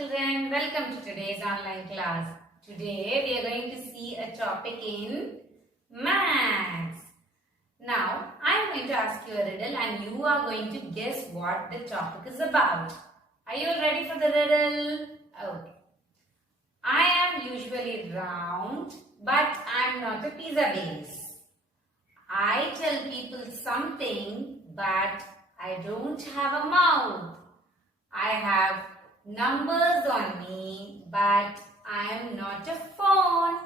children, welcome to today's online class. Today we are going to see a topic in maths. Now I am going to ask you a riddle and you are going to guess what the topic is about. Are you all ready for the riddle? Okay. I am usually round but I am not a pizza base. I tell people something but I don't have a mouth. I have numbers on me, but I am not a phone.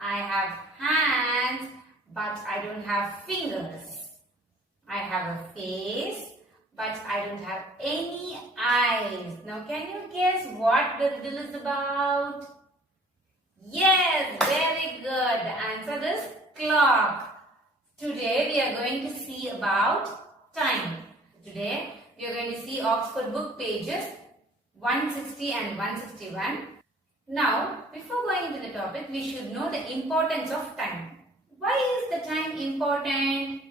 I have hands, but I don't have fingers. I have a face, but I don't have any eyes. Now, can you guess what the riddle is about? Yes, very good. The answer is clock. Today, we are going to see about time. Today, we are going to see Oxford book pages 160 and 161. Now, before going into the topic, we should know the importance of time. Why is the time important?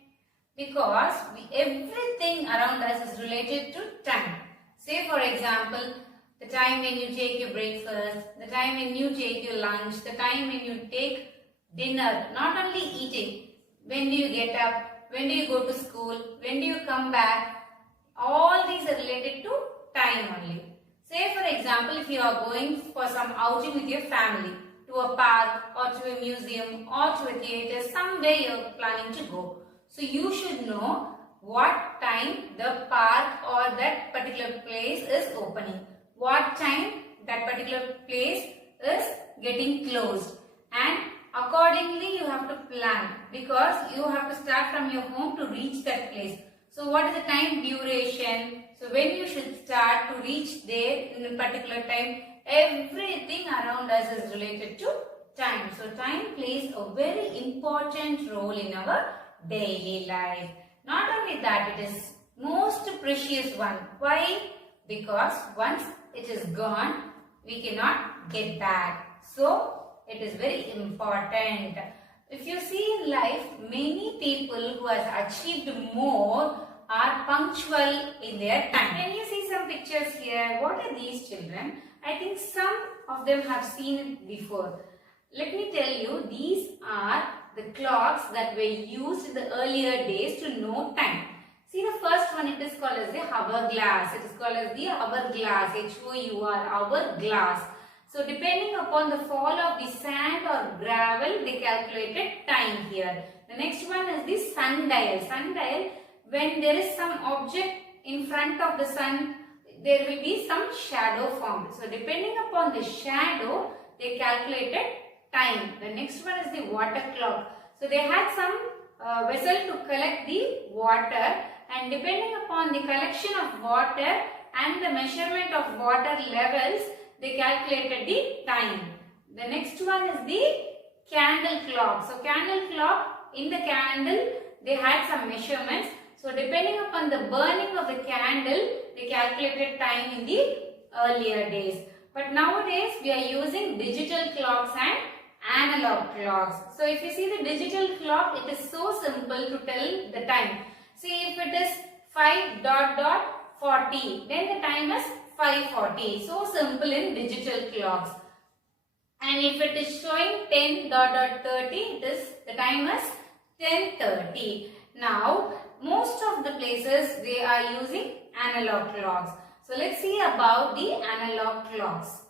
Because everything around us is related to time. Say for example, the time when you take your breakfast, the time when you take your lunch, the time when you take dinner, not only eating, when do you get up, when do you go to school, when do you come back, all these are related to time only. Say for example, if you are going for some outing with your family, to a park or to a museum or to a theatre, somewhere you are planning to go. So you should know what time the park or that particular place is opening. What time that particular place is getting closed. And accordingly you have to plan because you have to start from your home to reach that place. So what is the time duration? So when you should start to reach there in a particular time, everything around us is related to time. So time plays a very important role in our daily life. Not only that, it is most precious one. Why? Because once it is gone, we cannot get back. So it is very important. If you see in life, many people who have achieved more are punctual in their time. Can you see some pictures here? What are these children? I think some of them have seen it before. Let me tell you, these are the clocks that were used in the earlier days to know time. See the first one, it is called as the hourglass. It is called as the hourglass, H-O-U-R, hourglass. So depending upon the fall of the sand or gravel, they calculated time here. The next one is the sundial. Sundial, when there is some object in front of the sun, there will be some shadow formed. So depending upon the shadow, they calculated time. The next one is the water clock. So they had some vessel to collect the water, and depending upon the collection of water and the measurement of water levels, they calculated the time. The next one is the candle clock. So candle clock, in the candle, they had some measurements. So depending upon the burning of the candle, they calculated time in the earlier days. But nowadays, we are using digital clocks and analog clocks. So if you see the digital clock, it is so simple to tell the time. See, if it is 5:40, then the time is 5:40. So simple in digital clocks. And if it is showing 10:30, the time is 10:30. Now, most of the places they are using analog clocks. So let's see about the analog clocks.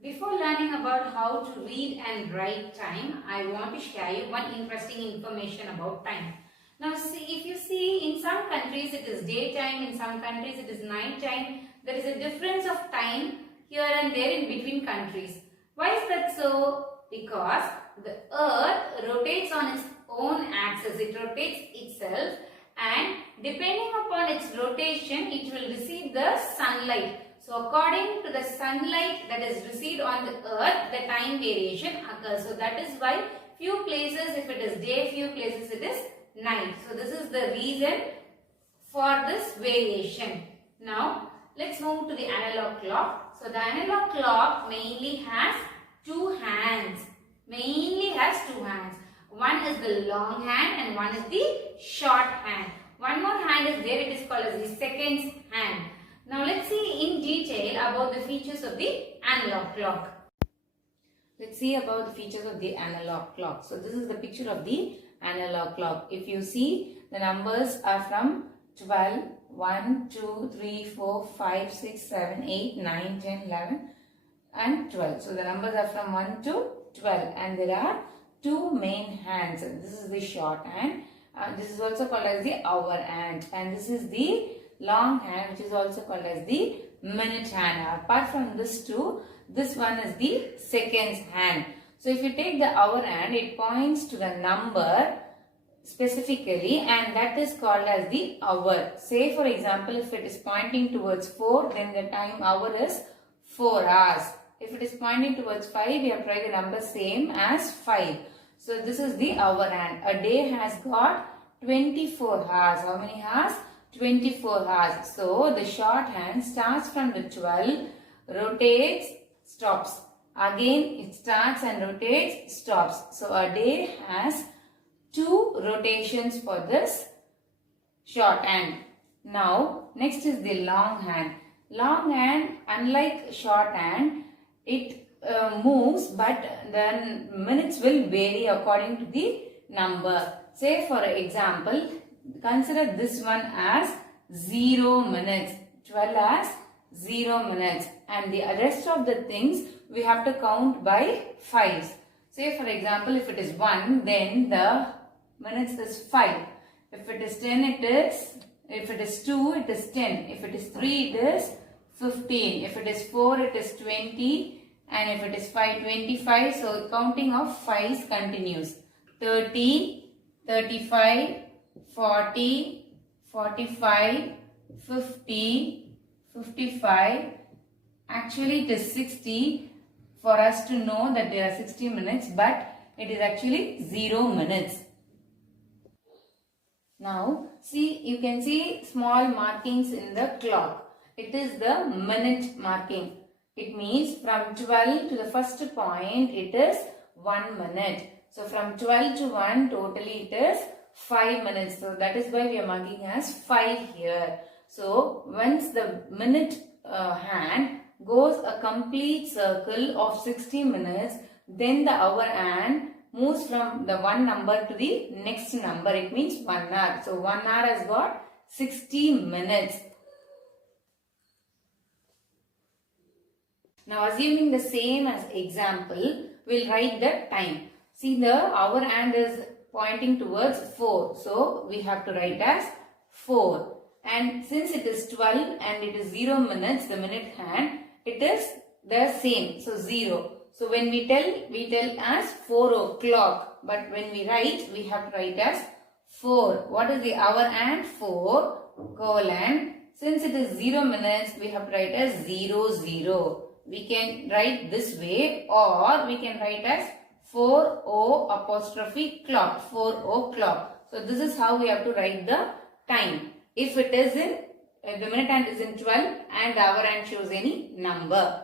Before learning about how to read and write time, I want to share you one interesting information about time. Now see, if you see, in some countries it is daytime, in some countries it is night time. There is a difference of time here and there in between countries. Why is that so? Because the earth rotates on its own axis. It rotates itself, and depending upon its rotation, it will receive the sunlight. So according to the sunlight that is received on the earth, the time variation occurs. So that is why few places if it is day, few places it is night. So this is the reason for this variation. Now let's move to the analog clock. So the analog clock mainly has two hands. One is the long hand and one is the short hand. One more hand is there, it is called as the seconds hand. Now let's see in detail about the features of the analog clock. Let's see about the features of the analog clock. So this is the picture of the analog clock. If you see, the numbers are from 12, 1, 2, 3, 4, 5, 6, 7, 8, 9, 10, 11 and 12. So the numbers are from 1 to 12 and there are two main hands. This is the short hand. This is also called as the hour hand, and this is the long hand, which is also called as the minute hand. Apart from this two, this one is the seconds hand. So if you take the hour hand, it points to the number specifically, and that is called as the hour. Say for example, if it is pointing towards 4, then the time hour is 4 hours. If it is pointing towards 5, we have to write the number same as 5. So this is the hour hand. A day has got 24 hours. How many hours? 24 hours. So the short hand starts from the 12, rotates, stops. Again it starts and rotates, stops. So a day has 2 rotations for this short hand. Now next is the long hand. Long hand, unlike short hand, it moves, but the minutes will vary according to the number. Say for example, consider this one as 0 minutes, 12 as 0 minutes, and the rest of the things we have to count by 5s. Say for example, if it is 1, then the minutes is 5. If it is 10, it is, if it is 2, it is 10. If it is 3, it is 15. If it is 4, it is 20. And if it is 5, 25. So counting of 5s continues. 30, 35, 40, 45, 50, 55. Actually it is 60 for us to know that there are 60 minutes, but it is actually 0 minutes. Now see, you can see small markings in the clock. It is the minute marking. It means from 12 to the first point, it is 1 minute. So from 12 to 1, totally it is 5 minutes. So that is why we are marking as 5 here. So once the minute hand goes a complete circle of 60 minutes, then the hour hand moves from the one number to the next number. It means 1 hour. So 1 hour has got 60 minutes. Now assuming the same as example, we'll write the time. See, the hour hand is pointing towards 4. So we have to write as 4. And since it is 12 and it is 0 minutes, the minute hand, it is the same. So 0. So when we tell as 4 o'clock. But when we write, we have to write as 4. What is the hour hand? 4 colon. Since it is 0 minutes, we have to write as 0, 0. We can write this way, or we can write as 4 apostrophe clock, 4 o'clock. So this is how we have to write the time. If it is in, if the minute hand is in 12 and the hour hand shows any number.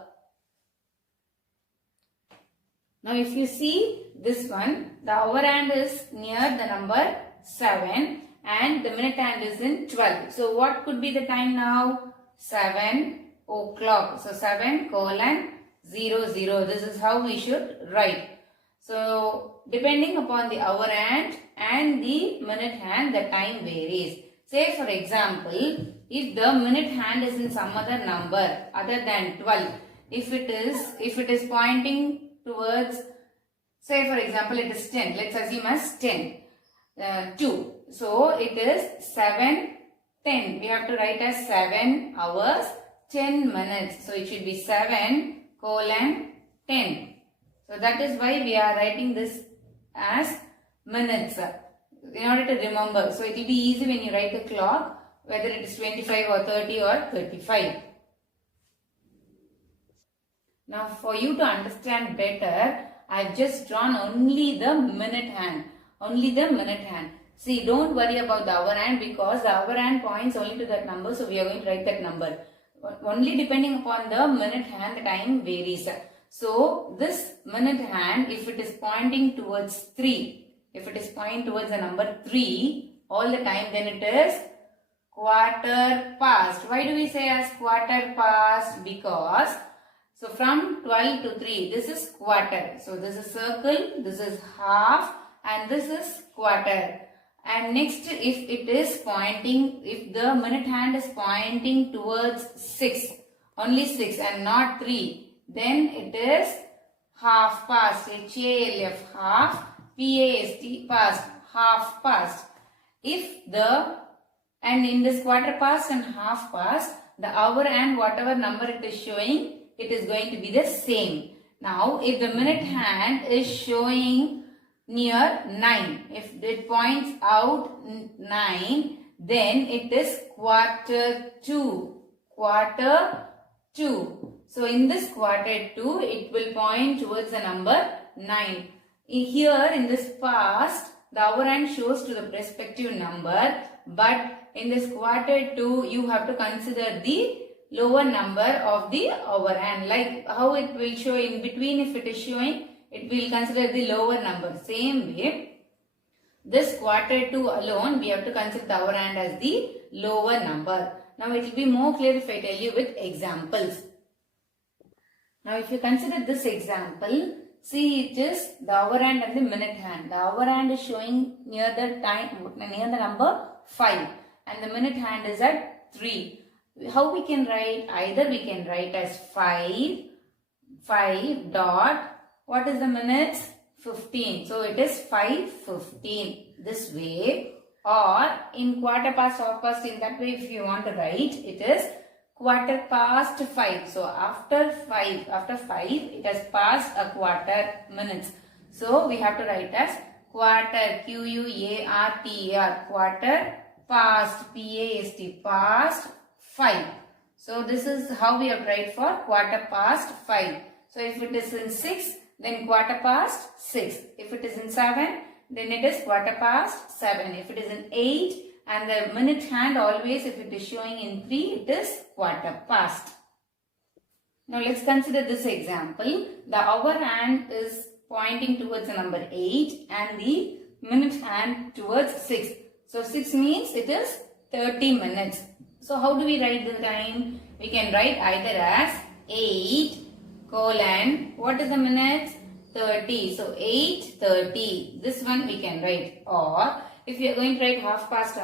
Now if you see this one, the hour hand is near the number 7 and the minute hand is in 12. So what could be the time now? 7 o'clock. So 7 colon 0, 0. This is how we should write. So depending upon the hour hand and the minute hand, the time varies. Say for example, if the minute hand is in some other number other than 12, if it is pointing towards, say for example, it is 10. Let's assume as 10, 2. So it is 7, 10. We have to write as 7 hours, 10 minutes. So it should be 7 colon 10. So that is why we are writing this as minutes in order to remember. So it will be easy when you write the clock, whether it is 25 or 30 or 35. Now for you to understand better, I have just drawn only the minute hand. Only the minute hand. See, don't worry about the hour hand because the hour hand points only to that number. So we are going to write that number. Only depending upon the minute hand, the time varies. So this minute hand, if it is pointing towards 3, if it is pointing towards the number 3 all the time, then it is quarter past. Why do we say as quarter past? Because, so from 12 to 3, this is quarter. So this is circle, this is half, and this is quarter. And next, if it is pointing, if the minute hand is pointing towards 6, only 6 and not 3, then it is half past. HALF, half, PAST, past, half past. If the, and in this quarter past and half past, the hour and whatever number it is showing, it is going to be the same. Now, if the minute hand is showing near 9, if it points out 9, then it is quarter 2. Quarter 2. So, in this quarter 2, it will point towards the number 9. Here in this past, the hour hand shows to the respective number, but in this quarter 2, you have to consider the lower number of the hour hand. Like how it will show in between, if it is showing, it will consider the lower number. Same way, this quarter 2 alone, we have to consider the hour hand as the lower number. Now it will be more clear if I tell you with examples. Now if you consider this example, see, it is the hour hand and the minute hand. The hour hand is showing near the time, near the number 5, and the minute hand is at 3. How we can write? Either we can write as 5 dot, what is the minutes? 15. So it is 5:15 this way, or in quarter past, half past, in that way if you want to write, it is quarter past 5. So after 5, it has passed a quarter minutes. So we have to write as quarter, QUARTER, quarter past, PAST, past 5. So this is how we have to write for quarter past 5. So if it is in 6, then quarter past 6. If it is in 7, then it is quarter past 7. If it is in 8, and the minute hand always, if it is showing in 3, it is quarter past. Now let's consider this example. The hour hand is pointing towards the number 8 and the minute hand towards 6. So 6 means it is 30 minutes. So how do we write the time? We can write either as 8 colon, what is the minutes? 30. So 8:30. This one we can write. Or if you are going to write half past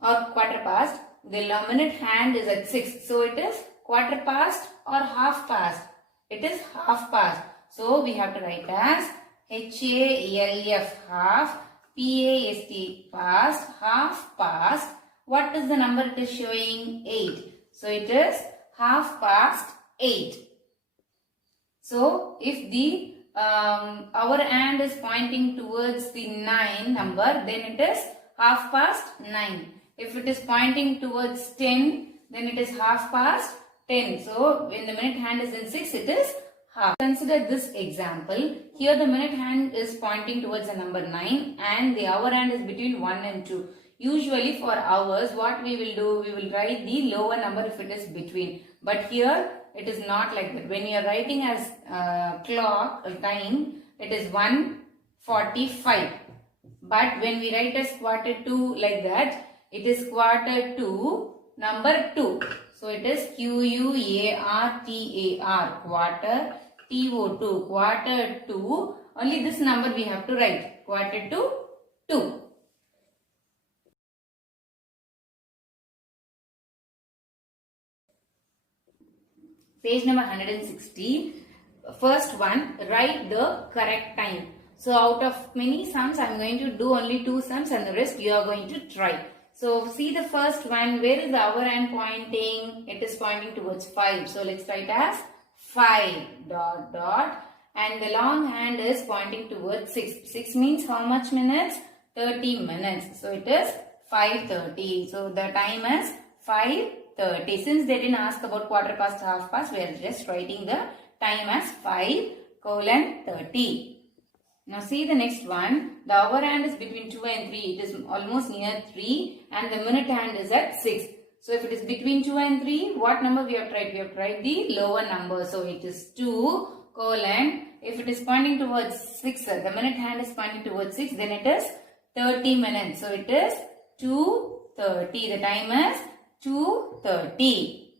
or quarter past, the minute hand is at 6. So it is quarter past or half past. It is half past. So we have to write as HALF, half, PAST, past, half past. What is the number it is showing? 8. So it is half past 8. So if the hour hand is pointing towards the 9 number, then it is half past 9. If it is pointing towards 10, then it is half past 10. So when the minute hand is in 6, it is half. Consider this example. Here the minute hand is pointing towards the number 9 and the hour hand is between 1 and 2. Usually for hours, what we will do, we will write the lower number if it is between. But here it is not like that. When you are writing as clock time, it is 1:45. But when we write as quarter 2 like that, it is quarter 2 number 2. So it is QUARTER, quarter, TO2, quarter 2. Only this number we have to write, quarter to 2. Page number 160. First one, write the correct time. So out of many sums, I am going to do only 2 sums and the rest you are going to try. So see the first one, where is the hour hand pointing? It is pointing towards 5. So let's write as 5 dot dot, and the long hand is pointing towards 6. 6 means how much minutes? 30 minutes. So it is 5:30. So the time is 5:30. Since they didn't ask about quarter past, half past, we are just writing the time as 5:30. Now see the next one. The hour hand is between 2 and 3. It is almost near 3 and the minute hand is at 6. So if it is between 2 and 3, what number we have tried? We have tried the lower number. So it is 2 colon. If it is pointing towards 6, the minute hand is pointing towards 6, then it is 30 minutes. So it is 2:30. The time is 2:30.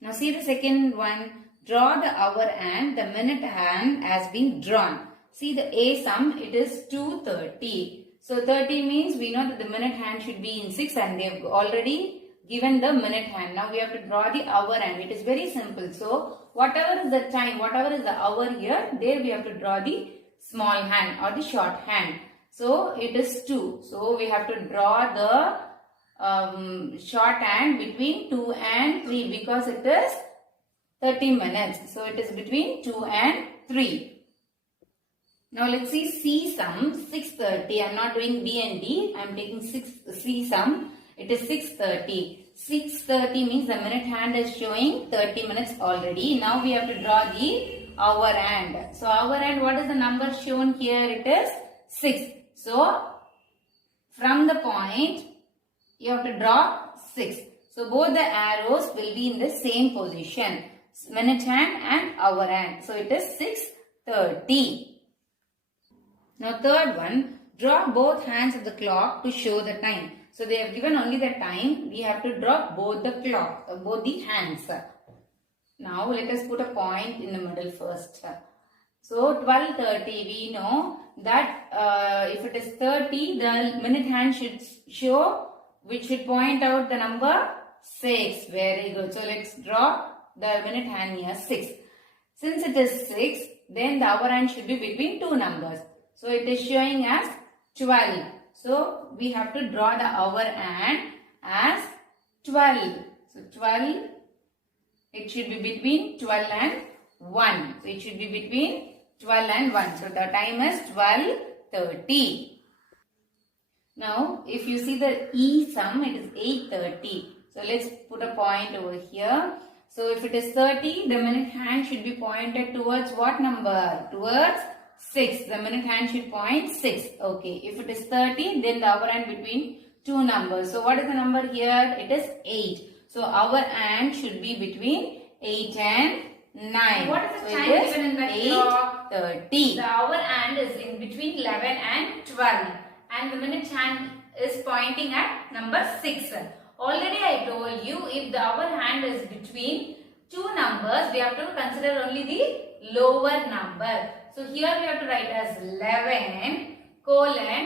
Now see the second one. Draw the hour and the minute hand has been drawn. See the A sum, it is 2:30. So 30 means we know that the minute hand should be in 6 and they have already given the minute hand. Now we have to draw the hour hand. It is very simple. So whatever is the time, whatever is the hour here, there we have to draw the small hand or the short hand. So it is 2. So we have to draw the short hand between 2 and 3 because it is 30 minutes. So it is between 2 and 3. Now let's see C sum 6:30. I am not doing B and D. I am taking C sum. It is 6:30. 6:30 means the minute hand is showing 30 minutes already. Now we have to draw the hour hand. So hour hand, what is the number shown here? It is 6. So from the point you have to draw 6. So both the arrows will be in the same position. Minute hand and hour hand. So it is 6:30. Now third one, draw both hands of the clock to show the time. So they have given only the time. We have to draw both the clock, both the hands. Now let us put a point in the middle first. So 12:30, we know that if it is 30, the minute hand should show, which should point out the number 6. Very good. So let's draw the minute hand here 6. Since it is 6, then the hour hand should be between two numbers. So it is showing as 12. So we have to draw the hour hand as 12. So 12, it should be between 12 and 1. So it should be between 12 and 1. So the time is 12:30. Now if you see the E sum, it is 8:30. So let's put a point over here. So if it is 30, the minute hand should be pointed towards what number? Towards 6. The minute hand should point 6. Okay. If it is 30, then the hour hand between two numbers. So what is the number here? It is 8. So hour hand should be between 8 and 9. What is the so time given in the clock? 8:30. The hour hand is in between 11 and 12. And the minute hand is pointing at number 6. Already I told you, if the hour hand is between two numbers, we have to consider only the lower number. So here we have to write as 11 colon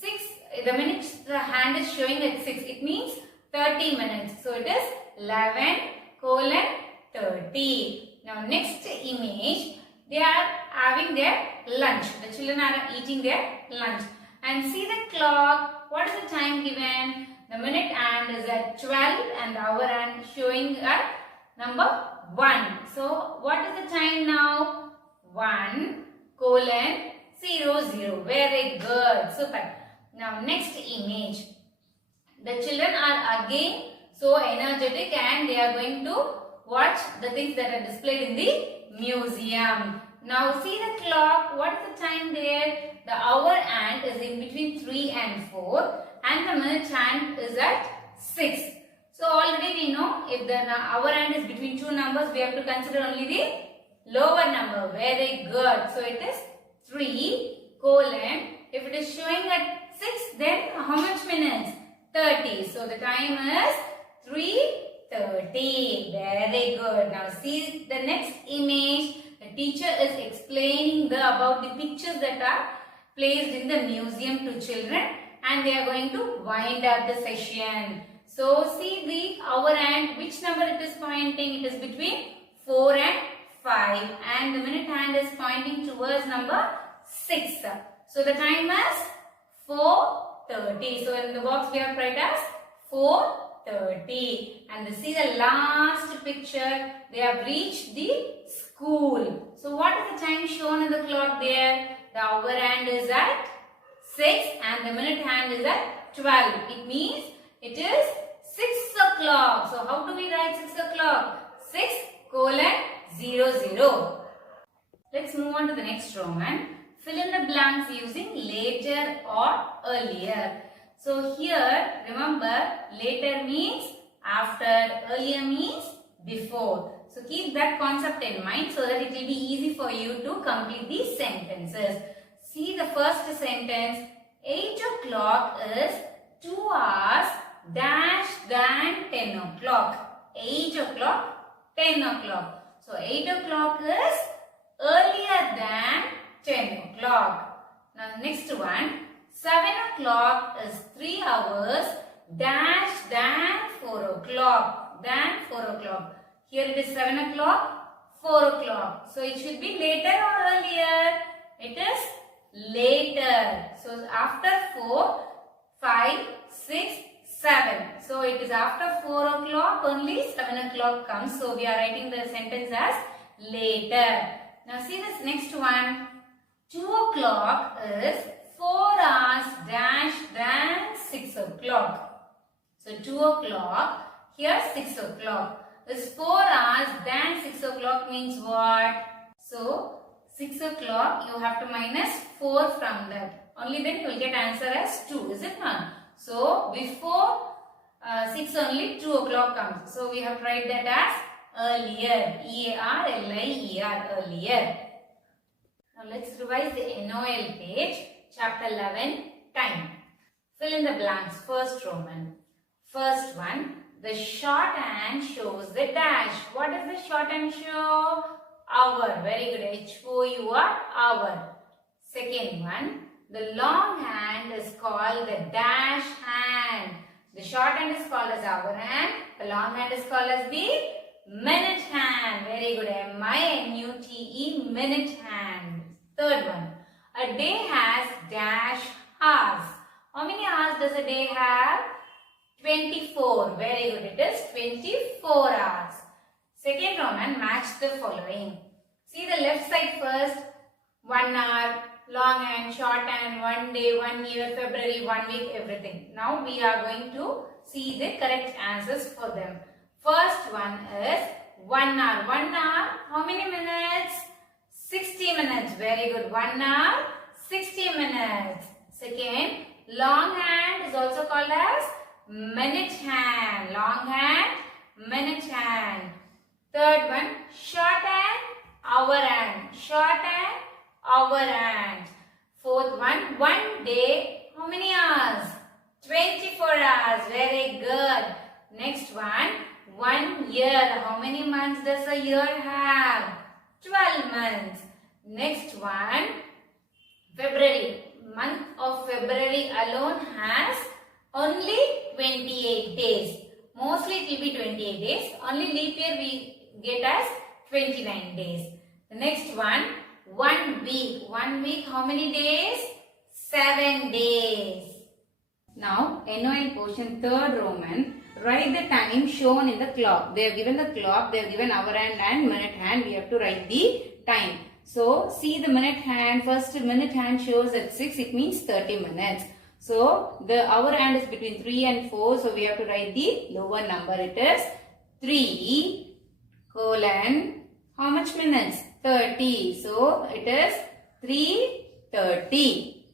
6. The minute the hand is showing at 6, it means 30 minutes. So it is 11 colon 30. Now next image, they are having their lunch. The children are eating their lunch. And see the clock. What is the time given? The minute hand is at 12 and the hour hand showing at number 1. So what is the time now? 1 colon 00. Very good. Super. Now next image. The children are again so energetic and they are going to watch the things that are displayed in the museum. Now see the clock. What is the time there? The hour hand is in between 3 and 4 and the minute hand is at 6. So already we know if the hour hand is between two numbers, we have to consider only the lower number. Very good. So it is 3 colon. If it is showing at 6, then how much minutes? 30. So the time is 3:30. Very good. Now see the next image. The teacher is explaining about the pictures that are placed in the museum to children and they are going to wind up the session. So see the hour hand, which number it is pointing? It is between 4 and 5 and the minute hand is pointing towards number 6. So the time is 4:30. So in the box we have write as 4:30. And see the last picture, they have reached the school. So what is the time shown in the clock there? The hour hand is at 6 and the minute hand is at 12. It means it is 6 o'clock. So how do we write 6 o'clock? 6 colon 00. Let's move on to the next Roman. Fill in the blanks using later or earlier. So here remember later means after, earlier means before. So keep that concept in mind so that it will be easy for you to complete these sentences. See the first sentence. 8 o'clock is 2 hours dash than 10 o'clock. 8 o'clock, 10 o'clock. So 8 o'clock is earlier than 10 o'clock. Now next one. 7 o'clock is 3 hours dash than 4 o'clock. Than 4 o'clock. Here it is 7 o'clock, 4 o'clock. So it should be later or earlier? It is later. So after 4, 5, 6, 7. So it is after 4 o'clock only 7 o'clock comes. So we are writing the sentence as later. Now see this next one. 2 o'clock is 4 hours dash than 6 o'clock. So 2 o'clock, here 6 o'clock. Is 4 hours than 6 o'clock means what? So 6 o'clock you have to minus 4 from that. Only then you will get answer as 2, is it not? So before 6 only 2 o'clock comes. So we have tried that as earlier. E-A-R-L-I-E-R, earlier. Now let's revise the NOL page. Chapter 11, time. Fill in the blanks. First Roman. First one, the shorthand shows the dash. What is the shorthand show? Hour. Very good. H-O-U-R, hour. Second one, the long hand is called the dash hand. The shorthand is called as hour hand. The long hand is called as the minute hand. Very good. M-I-N-U-T-E, minute hand. Third one, a day has dash hours. How many hours does a day have? 24. Very good. It is 24 hours. Second Roman, match the following. See the left side first. 1 hour, long hand, short hand, 1 day, 1 year, February, 1 week, everything. Now we are going to see the correct answers for them. First one is 1 hour. 1 hour, how many minutes? 60 minutes. Very good. 1 hour, 60 minutes. Second, long hand is also called as minute hand. Long hand, minute hand. Third one, short hand, hour hand. Short hand, hour hand. Fourth one, 1 day, how many hours? 24 hours. Very good. Next one, 1 year. How many months does a year have? 12 months. Next one, February. Month of February alone has only 28 days. Mostly it will be 28 days. Only leap year we get as 29 days. The next one, 1 week. 1 week, how many days? 7 days. Now, NOL portion, third Roman. Write the time shown in the clock. They have given the clock, they have given hour hand and minute hand. We have to write the time. So, see the minute hand. First minute hand shows at 6. It means 30 minutes. So, the hour hand is between 3 and 4. So, we have to write the lower number. It is 3 colon. How much minutes? 30. So, it is 3:30.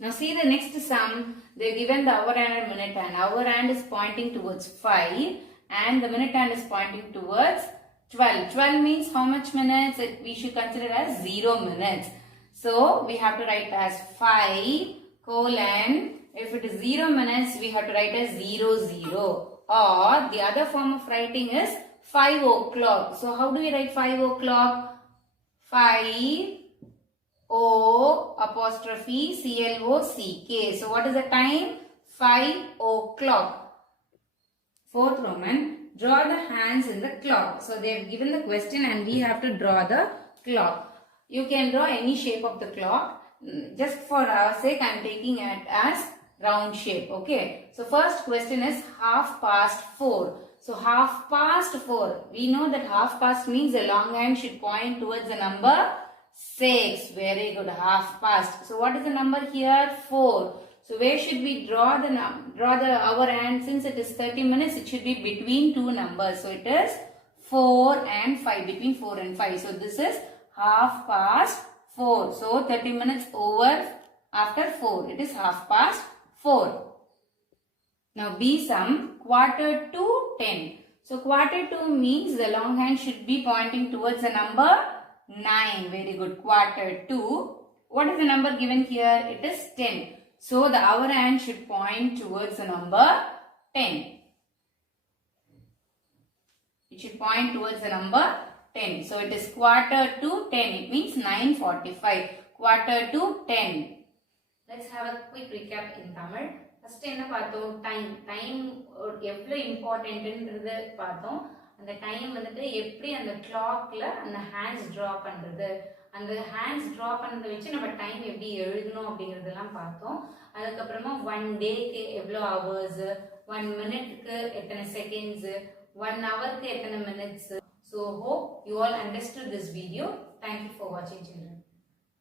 Now, see the next sum. They have given the hour hand and minute hand. Hour hand is pointing towards 5 and the minute hand is pointing towards 12. 12 means how much minutes? We should consider as 0 minutes. So, we have to write as 5 colon. If it is 0 minutes, we have to write as 00. Or the other form of writing is 5 o'clock. So, how do we write 5 o'clock? 5 O apostrophe C-L-O-C-K. So, what is the time? 5 o'clock. Fourth Roman, draw the hands in the clock. So, they have given the question and we have to draw the clock. You can draw any shape of the clock. Just for our sake, I am taking it as round shape. Okay. So, first question is 4:30. So, 4:30. We know that 4:30 means the long hand should point towards the number 6. Very good. 4:30. So, what is the number here? 4. So, where should we draw the hour hand? Since it is 30 minutes, it should be between two numbers. So, it is 4 and 5. Between 4 and 5. So, this is 4:30. So, 30 minutes over after 4. It is 4:30. Now, B sum 9:45. So, 9:45 means the long hand should be pointing towards the number 9. Very good. 9:45. What is the number given here? It is 10. So the hour hand should point towards the number 10. It should point towards the number 10. So it is quarter to 10. It means 9:45. Quarter to 10. Let's have a quick recap in Tamil. First என்ன பார்த்தோம்? Time எவ்வளவு இம்பார்ட்டன்ட்ன்றது பார்த்தோம். அந்த time வந்துட்டு எப்படி அந்த கிளாக்ல அந்த ஹேண்ட்ஸ் டிரா பண்றது, அந்த ஹேண்ட்ஸ் டிரா பண்றதை வச்சு நம்ம டைம் எப்படி எழுதணும் அப்படிங்கறதெல்லாம் பார்த்தோம். அதுக்கப்புறமா 1 டேக்கு எவ்வளவு ஹவர்ஸ், 1 மினிட்க்கு எத்தனை செகண்ட்ஸ், 1 ஹவருக்கு எத்தனை minutes. So hope you all understood this video. Thank you for watching, children.